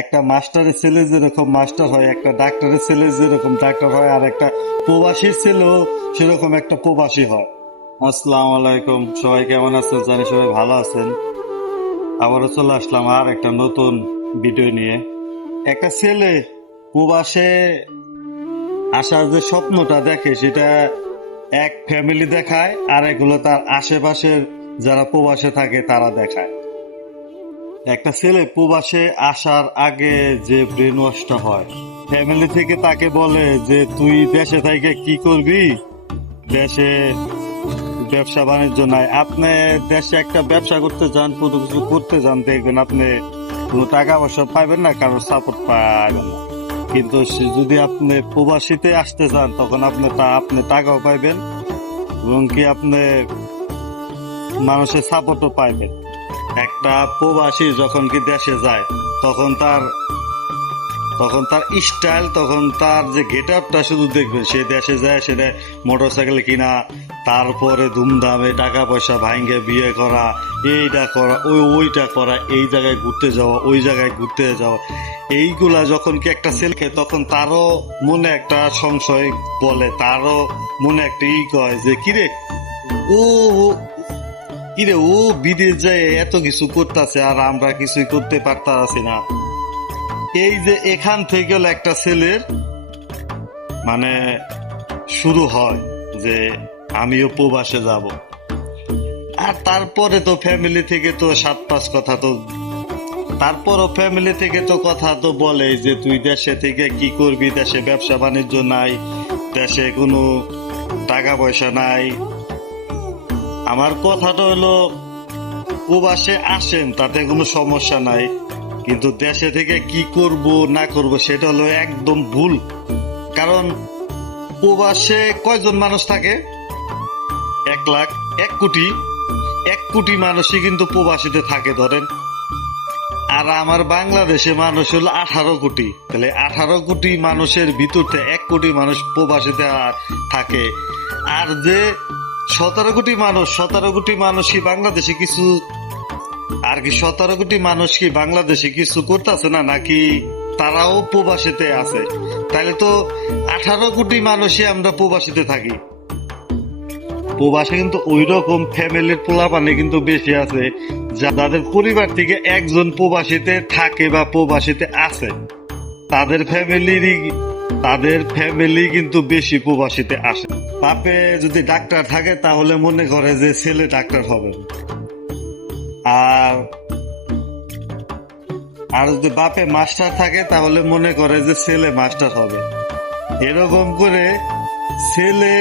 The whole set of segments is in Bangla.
একটা মাস্টারের ছেলে যেরকম মাস্টার হয়, একটা ডাক্তারের ছেলে যেরকম ডাক্তার হয়, আর একটা প্রবাসীর ছেলেও সেরকম একটা প্রবাসী হয়। আসসালামু আলাইকুম, সবাই কেমন আছেন? জানি সবাই ভালো আছেন। আবারও চলে আসলাম আর একটা নতুন ভিডিও নিয়ে। একটা ছেলে প্রবাসে আসার যে স্বপ্নটা দেখে, সেটা এক ফ্যামিলি দেখায়, আর এগুলো তার আশেপাশের যারা প্রবাসে থাকে তারা দেখায়। একটা ছেলে প্রবাসে আসার আগে যে ব্রেন ওয়াশটা হয়, ফ্যামিলি থেকে তাকে বলে যে তুই দেশে থেকে কি করবি, দেশে ব্যবসা বাণিজ্য নাই। আপনি দেশে একটা ব্যবসা করতে যান, কোনো কিছু করতে যান, দেখবেন আপনি কোনো টাকা পয়সা পাইবেন না, কারোর সাপোর্ট পাইবেন না। কিন্তু যদি আপনি প্রবাসীতে আসতে চান, তখন আপনি টাকাও পাইবেন, এবং কি আপনি মানুষের সাপোর্টও পাইবেন। একটা প্রবাসী যখন কি দেশে যায়, তখন তার স্টাইল, তখন তার যে গেট আপটা শুধু দেখবেন। সে দেশে যায়, সেটা মোটরসাইকেল কিনা, তারপরে ধুমধামে টাকা পয়সা ভাঙ্গে বিয়ে করা, এইটা করা, ওইটা করা, এই জায়গায় ঘুরতে যাওয়া, ওই জায়গায় ঘুরতে যাওয়া, এইগুলা যখন কি একটা ছেলেকে, তখন তারও মনে একটা সংশয় বলে, তারও মনে একটা কয় যে কিরে ও কিরে ও বিদেশ যায় এত কিছু করতেছে, আর আমরা কিছুই করতে পারতাছি না। এই যে এখান থেকে একটা ছেলের মানে শুরু হয় যে আমিও প্রবাসে যাব। আর তারপরে তো ফ্যামিলি থেকে তো 7-5 কথা তো, তারপরও ফ্যামিলি থেকে তো কথা তো বলে যে তুই দেশে থেকে কি করবি, দেশে ব্যবসা বাণিজ্য নাই, দেশে কোনো টাকা পয়সা নাই। আমার কথাটা হলো, প্রবাসে আসেন তাতে কোনো সমস্যা নাই, কিন্তু দেশে থেকে কি করব না করব সেটা হলো একদম ভুল। কারণ প্রবাসে কয়জন মানুষ থাকে? 1 লাখ, 1 কোটি মানুষই কিন্তু প্রবাসীতে থাকে ধরেন। আর আমার বাংলাদেশে মানুষ হলো 18 কোটি। তাহলে 18 কোটি মানুষের ভিতর থেকে 1 কোটি মানুষ প্রবাসীতে থাকে। আর যে 17 কোটি মানুষ কি বাংলাদেশে কিছু, আর কি 17 কোটি মানুষ কি বাংলাদেশে কিছু করতেছে না, নাকি তারাও প্রবাসীতে আছে? তাহলে তো 18 কোটি মানুষই আমরা প্রবাসীতে থাকি। প্রবাসে কিন্তু ওই রকম ফ্যামিলির পোলাপানে কিন্তু বেশি আছে, যাদের পরিবার থেকে একজন প্রবাসীতে থাকে বা প্রবাসীতে আছে, তাদের ফ্যামিলি কিন্তু বেশি প্রবাসীতে আসে। বাপে যদি ডাক্তার থাকে, তাহলে মনে করে যে ছেলে ডাক্তার হবে। আর আর যদি বাপে মাস্টার থাকে, তাহলে মনে করে যে ছেলে মাস্টার হবে। এরকম করে ছেলে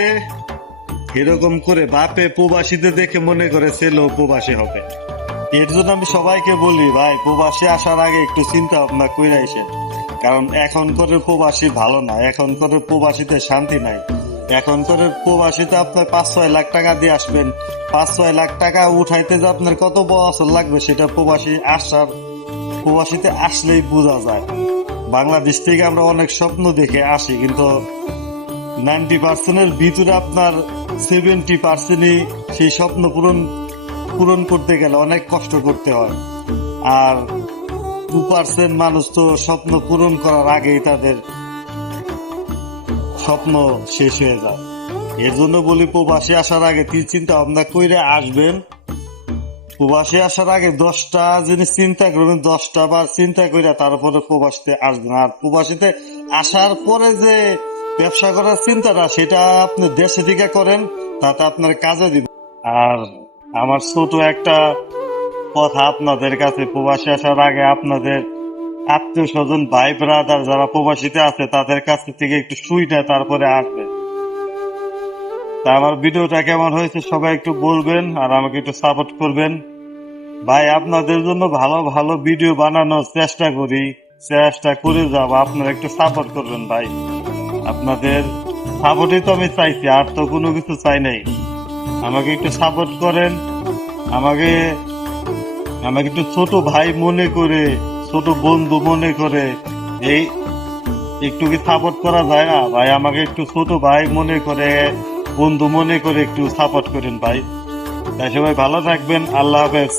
এরকম করে বাপে প্রবাসীতে দেখে মনে করে ছেলেও প্রবাসী হবে। এর জন্য আমি সবাইকে বলি, ভাই প্রবাসী আসার আগে একটু চিন্তা ভাবনা করে আইসেন। কারণ এখন করে প্রবাসী ভালো না, এখন করে প্রবাসীতে শান্তি নাই। এখন করে প্রবাসীতে আপনার 5-6 লাখ টাকা দিয়ে আসবেন, 5-6 লাখ টাকা উঠাইতে যে আপনার কত বছর লাগবে, সেটা প্রবাসীতে আসলেই বোঝা যায়। বাংলাদেশ থেকে আমরা অনেক স্বপ্ন দেখে আসি, কিন্তু 90%-এর ভিতরে আপনার 70%ই সেই স্বপ্ন পূরণ করতে গেলে অনেক কষ্ট করতে হয়। আর 2% মানুষ তো স্বপ্ন পূরণ করার আগেই তাদের স্বপ্ন শেষ হয়ে যায়। এর জন্য বলি, প্রবাসী আসার আগে চিন্তা ভাবনা করে আসবেন। প্রবাসী আসার আগে 10টা জিনিস চিন্তা করবেন, 10টা বার চিন্তা করে তারপরে প্রবাসীতে আসবেন। আর প্রবাসীতে আসার পরে যে ব্যবসা করার চিন্তাটা, সেটা আপনি দেশে থেকে করেন, তাতে আপনার কাজে দিবে। আর আমার ছোট একটা কথা আপনাদের কাছে, প্রবাসী আসার আগে আপনাদের আত্মীয় স্বজন, ভাই ব্রাদার যারা প্রবাসীতে আছে, তাদের কাছ থেকে একটু শুইটা তারপরে আসবে। তা আমার ভিডিওটা কেমন হয়েছে সবাই একটু বলবেন, আর আমাকে একটু সাপোর্ট করবেন। ভাই আপনাদের জন্য ভালো ভালো ভিডিও বানানোর চেষ্টা করে যাব, আপনারা একটু সাপোর্ট করবেন ভাই। আপনাদের সাপোর্টই তো আমি চাইছি, আর তো কোনো কিছু চাই নাই। আমাকে একটু সাপোর্ট করেন, আমাকে একটু ছোট ভাই মনে করে, ছোট বন্ধু মনে করে, এই একটু কি সাপোর্ট করা যায় না ভাই? আমাকে একটু ছোট ভাই মনে করে, বন্ধু মনে করে একটু সাপোর্ট করেন ভাই। তাই সবাই ভালো থাকবেন, আল্লাহ হাফেজ।